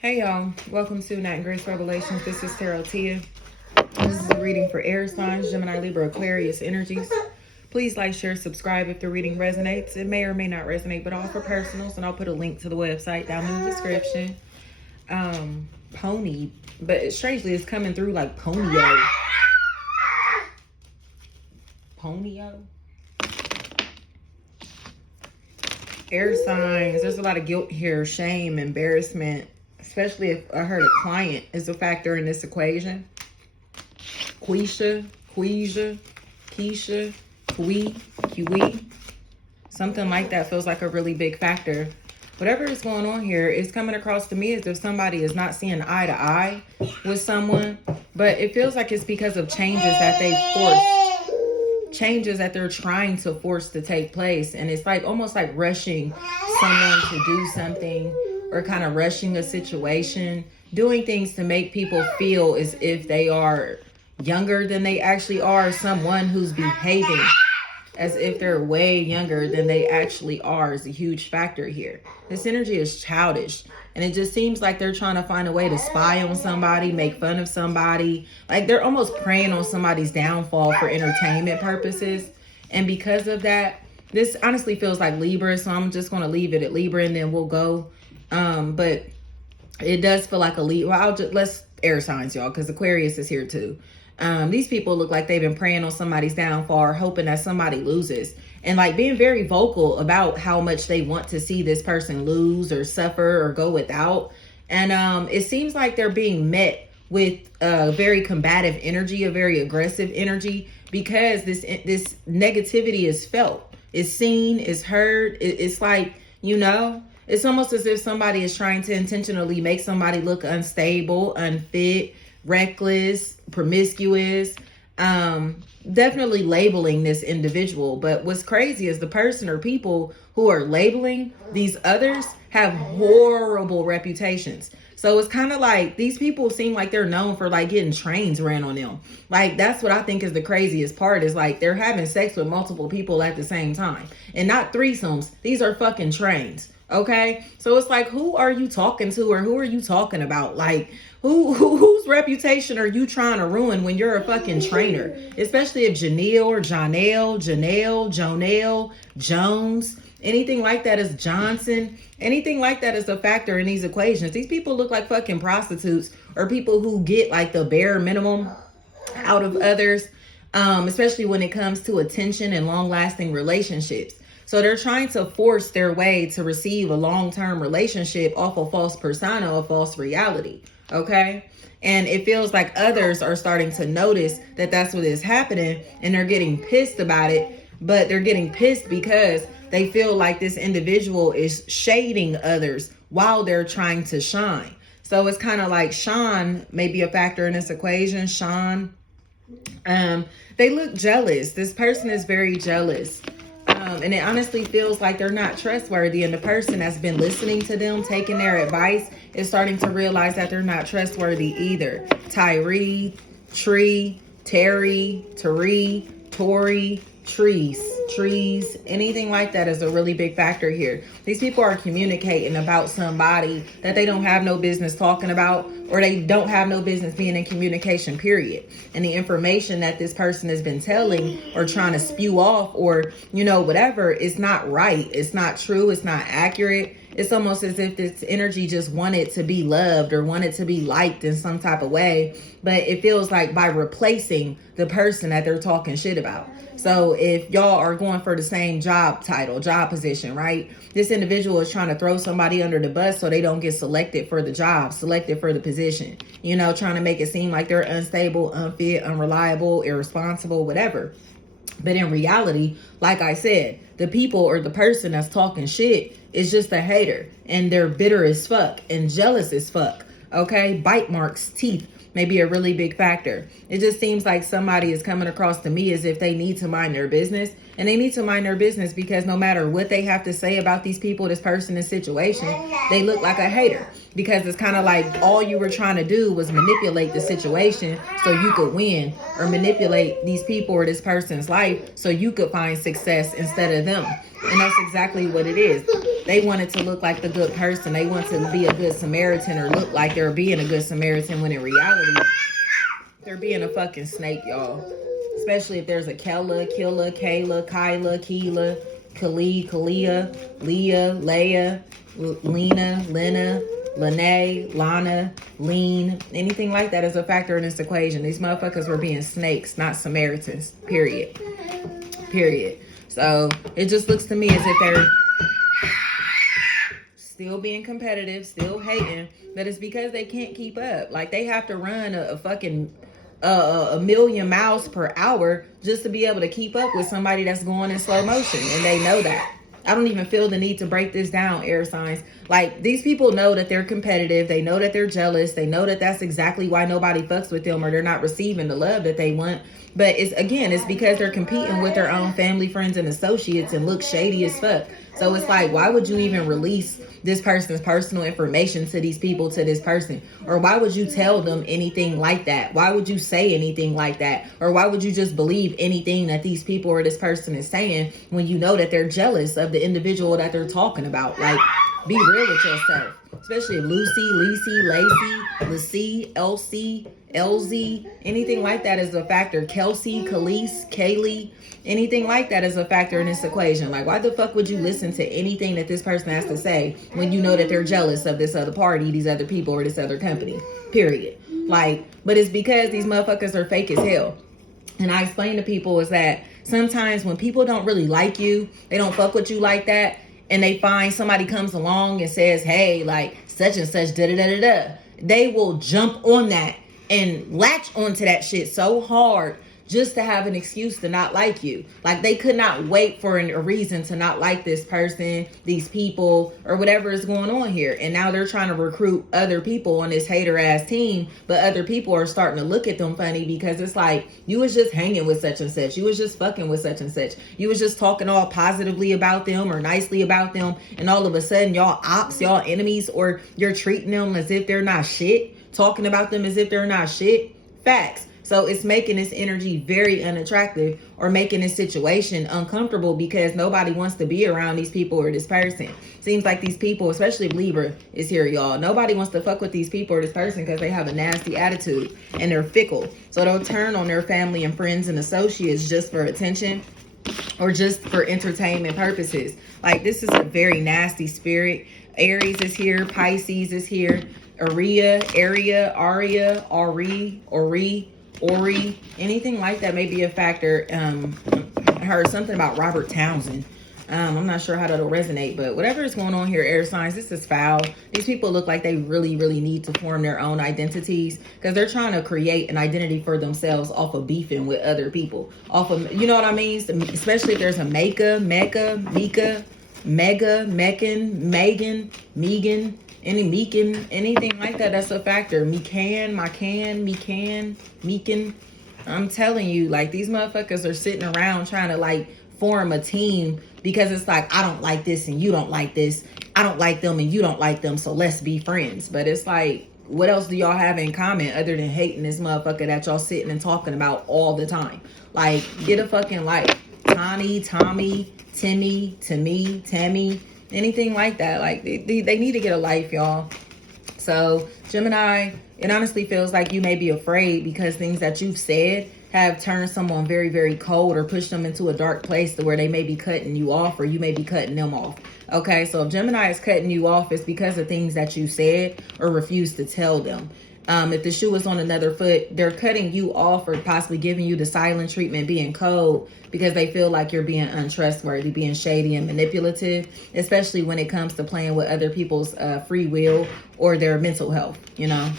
Hey y'all, welcome to Night and Grace Revelations. This is Tarot Tia. This is a reading for air signs, Gemini, Libra, Aquarius energies. Please like, share, subscribe if the reading resonates. It may or may not resonate, but all for personals, and I'll put a link to the website down in the description. Pony, but strangely it's coming through like ponyo. Ponyo? Air signs, there's a lot of guilt here, shame, embarrassment, especially if I heard a client is a factor in this equation. Quisha, Keisha, Kiwi. Something like that feels like a really big factor. Whatever is going on here is coming across to me as if somebody is not seeing eye to eye with someone, but it feels like it's because of changes that they force, changes that they're trying to force to take place. And it's like almost like rushing someone to do something, or kind of rushing a situation, doing things to make people feel as if they are younger than they actually are, someone who's behaving as if they're way younger than they actually are is a huge factor here. This energy is childish, and it just seems like they're trying to find a way to spy on somebody, make fun of somebody. Like they're almost preying on somebody's downfall for entertainment purposes. And because of that, this honestly feels like Libra, so I'm just going to leave it at Libra and then we'll go. But it does feel like a Libra. Well, let's air signs, y'all, because Aquarius is here too. These people look like they've been preying on somebody's downfall, hoping that somebody loses, and like being very vocal about how much they want to see this person lose or suffer or go without. And it seems like they're being met with a very combative energy, a very aggressive energy, because this negativity is felt, is seen, is heard. It's like, it's almost as if somebody is trying to intentionally make somebody look unstable, unfit, reckless, promiscuous, definitely labeling this individual. But what's crazy is the person or people who are labeling these others have horrible reputations. So it's kind of like these people seem like they're known for like getting trains ran on them. Like that's what I think is the craziest part, is like they're having sex with multiple people at the same time, and not threesomes. These are fucking trains. Okay, so it's like, who are you talking to, or who are you talking about? Like, whose reputation are you trying to ruin when you're a fucking trainer? Especially if Janelle, Jonelle, Jones, anything like that is Johnson, anything like that is a factor in these equations. These people look like fucking prostitutes, or people who get like the bare minimum out of others, especially when it comes to attention and long-lasting relationships. So they're trying to force their way to receive a long-term relationship off a false persona, a false reality. Okay. And it feels like others are starting to notice that that's what is happening, and they're getting pissed about it. But they're getting pissed because they feel like this individual is shading others while they're trying to shine. So it's kind of like Sean may be a factor in this equation. Sean, they look jealous. This person is very jealous. And it honestly feels like they're not trustworthy. And the person that's been listening to them, taking their advice, is starting to realize that they're not trustworthy either. Tyree, Tree, Terry, Tori, trees, anything like that is a really big factor here. These people are communicating about somebody that they don't have no business talking about, or they don't have no business being in communication, period. And the information that this person has been telling or trying to spew off, or whatever, is not right. It's not true. It's not accurate. It's almost as if this energy just wanted to be loved or wanted to be liked in some type of way. But it feels like by replacing the person that they're talking shit about. So if y'all are going for the same job title, job position, right? This individual is trying to throw somebody under the bus so they don't get selected for the job, selected for the position, trying to make it seem like they're unstable, unfit, unreliable, irresponsible, whatever. But in reality, like I said, the people or the person that's talking shit is just a hater, and they're bitter as fuck and jealous as fuck. Okay, bite marks, teeth may be a really big factor. It just seems like somebody is coming across to me as if they need to mind their business, And they need to mind their business, because no matter what they have to say about these people, this person, this situation, they look like a hater. Because it's kind of like all you were trying to do was manipulate the situation so you could win, or manipulate these people or this person's life so you could find success instead of them. And that's exactly what it is. They wanted to look like the good person. They want to be a good Samaritan, or look like they're being a good Samaritan, when in reality, they're being a fucking snake, y'all. Especially if there's a Kella, Killa, Kayla, Kyla, Keela, Kali, Kalia, Leah, Leia, Lena, Lena, Lene, Lana, Lean. Anything like that is a factor in this equation. These motherfuckers were being snakes, not Samaritans. Period. Period. So it just looks to me as if they're still being competitive, still hating, but it's because they can't keep up. Like, they have to run a fucking a million miles per hour just to be able to keep up with somebody that's going in slow motion, and they know that. I don't even feel the need to break this down, air signs. Like, these people know that they're competitive. They know that they're jealous. They know that that's exactly why nobody fucks with them, or they're not receiving the love that they want. But it's because they're competing with their own family, friends, and associates, and look shady as fuck. So it's like, why would you even release this person's personal information to these people, to this person? Or why would you tell them anything like that? Why would you say anything like that? Or why would you just believe anything that these people or this person is saying, when you know that they're jealous of the individual that they're talking about? Like, be real with yourself. Especially if Lucy, Lacey, Lacey, Lacy, Elsie, LZ, anything like that is a factor. Kelsey, Khalees, Kaylee, anything like that is a factor in this equation. Like, why the fuck would you listen to anything that this person has to say when you know that they're jealous of this other party, these other people, or this other company? Period. Like, but it's because these motherfuckers are fake as hell. And I explain to people is that sometimes when people don't really like you, they don't fuck with you like that, and they find somebody comes along and says, hey, like, such and such, da-da-da-da-da, they will jump on that and latch onto that shit so hard just to have an excuse to not like you. Like, they could not wait for a reason to not like this person, these people, or whatever is going on here. And now they're trying to recruit other people on this hater ass team, but other people are starting to look at them funny, because it's like, you was just hanging with such and such, you was just fucking with such and such, you was just talking all positively about them or nicely about them, and all of a sudden y'all ops, y'all enemies, or you're treating them as if they're not shit, talking about them as if they're not shit. Facts. So it's making this energy very unattractive, or making this situation uncomfortable, because nobody wants to be around these people or this person. Seems like these people, especially if Libra is here, y'all, nobody wants to fuck with these people or this person because they have a nasty attitude and they're fickle. So they'll turn on their family and friends and associates just for attention, or just for entertainment purposes. Like, this is a very nasty spirit. Aries is here. Pisces is here. Aria, Ori, anything like that may be a factor. I heard something about Robert Townsend. I'm not sure how that'll resonate, but whatever is going on here, air signs, this is foul. These people look like they really, really need to form their own identities, because they're trying to create an identity for themselves off of beefing with other people. Off of, you know what I mean? Especially if there's a Mecca, Mega, Meccan, Megan, Megan, any Meekin, anything like that, that's a factor. Meekan. I'm telling you, like, these motherfuckers are sitting around trying to, like, form a team, because it's like, I don't like this and you don't like this. I don't like them and you don't like them, so let's be friends. But it's like, what else do y'all have in common other than hating this motherfucker that y'all sitting and talking about all the time? Like, get a fucking life. Tommy, Timmy, Tammy, anything like that. Like, they need to get a life, y'all. So Gemini, it honestly feels like you may be afraid, because things that you've said have turned someone very, very cold, or pushed them into a dark place to where they may be cutting you off, or you may be cutting them off. Okay, so if Gemini is cutting you off, it's because of things that you said or refused to tell them. If the shoe is on another foot, they're cutting you off, or possibly giving you the silent treatment, being cold, because they feel like you're being untrustworthy, being shady and manipulative, especially when it comes to playing with other people's free will or their mental health. You know,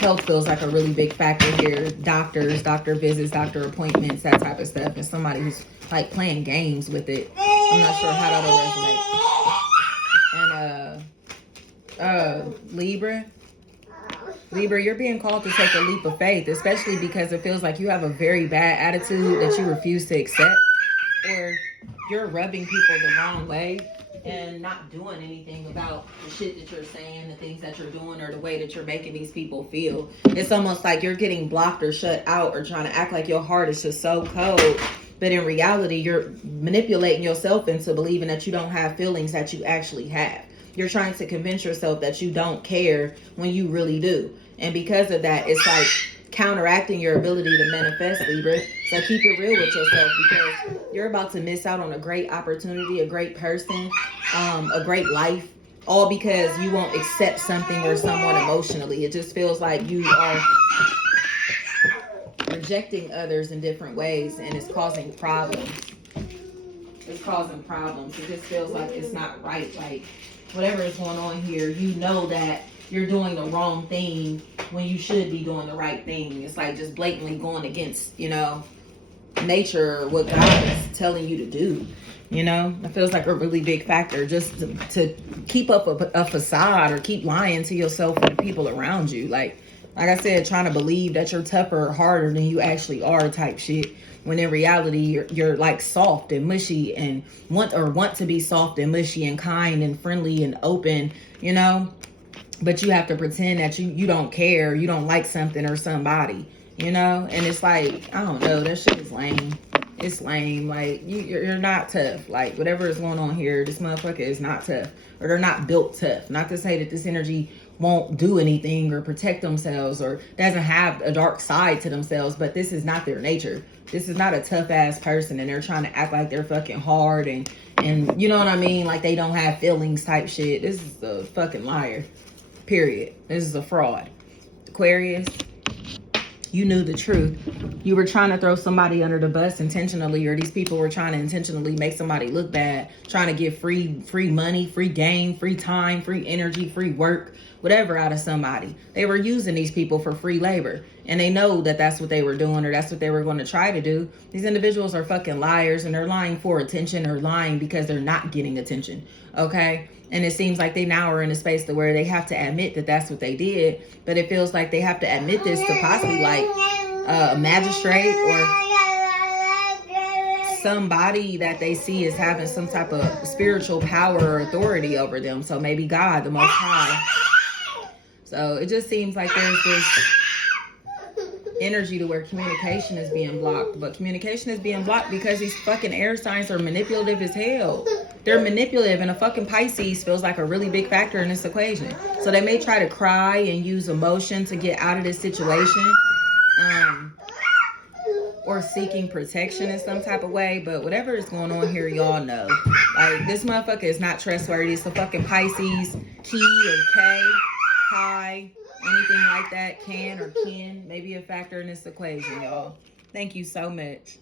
health feels like a really big factor here. Doctors, doctor visits, doctor appointments, that type of stuff. And somebody who's like playing games with it. I'm not sure how that'll resonate. And Libra, you're being called to take a leap of faith, especially because it feels like you have a very bad attitude that you refuse to accept. or you're rubbing people the wrong way and not doing anything about the shit that you're saying, the things that you're doing, or the way that you're making these people feel. It's almost like you're getting blocked or shut out or trying to act like your heart is just so cold. But in reality, you're manipulating yourself into believing that you don't have feelings that you actually have. You're trying to convince yourself that you don't care when you really do. And because of that, it's like counteracting your ability to manifest, Libra. So keep it real with yourself, because you're about to miss out on a great opportunity, a great person, a great life, all because you won't accept something or someone emotionally. It just feels like you are rejecting others in different ways, and it's causing problems. It's causing problems. It just feels like it's not right. Like, whatever is going on here, you know that you're doing the wrong thing when you should be doing the right thing. It's like just blatantly going against, nature, or what God is telling you to do. It feels like a really big factor, just to keep up a facade or keep lying to yourself and the people around you. Like I said, trying to believe that you're tougher or harder than you actually are, type shit. When in reality, you're like soft and mushy, and want to be soft and mushy and kind and friendly and open, but you have to pretend that you don't care, you don't like something or somebody, and it's like, I don't know, that shit is lame. It's lame. Like, you're not tough. Like, whatever is going on here, this motherfucker is not tough, or they're not built tough. Not to say that this energy won't do anything or protect themselves or doesn't have a dark side to themselves, but this is not their nature. This is not a tough ass person, and they're trying to act like they're fucking hard and you know what I mean, like they don't have feelings type shit. This is a fucking liar. Period. This is a fraud. Aquarius, you knew the truth. You were trying to throw somebody under the bus intentionally, or these people were trying to intentionally make somebody look bad, trying to get free money, free game, free time, free energy, free work, whatever out of somebody. They were using these people for free labor, and they know that that's what they were doing, or that's what they were going to try to do. These individuals are fucking liars, and they're lying for attention, or lying because they're not getting attention. Okay? And it seems like they now are in a space to where they have to admit that that's what they did. But it feels like they have to admit this to possibly like a magistrate or somebody that they see as having some type of spiritual power or authority over them. So maybe God, the Most High. So it just seems like there's this energy to where communication is being blocked. But communication is being blocked because these fucking air signs are manipulative as hell. They're manipulative, and a fucking Pisces feels like a really big factor in this equation. So they may try to cry and use emotion to get out of this situation, or seeking protection in some type of way. But whatever is going on here, y'all know. Like, this motherfucker is not trustworthy. It's a fucking Pisces, Key or K, Kai, anything like that, can or kin, may be a factor in this equation, y'all. Thank you so much.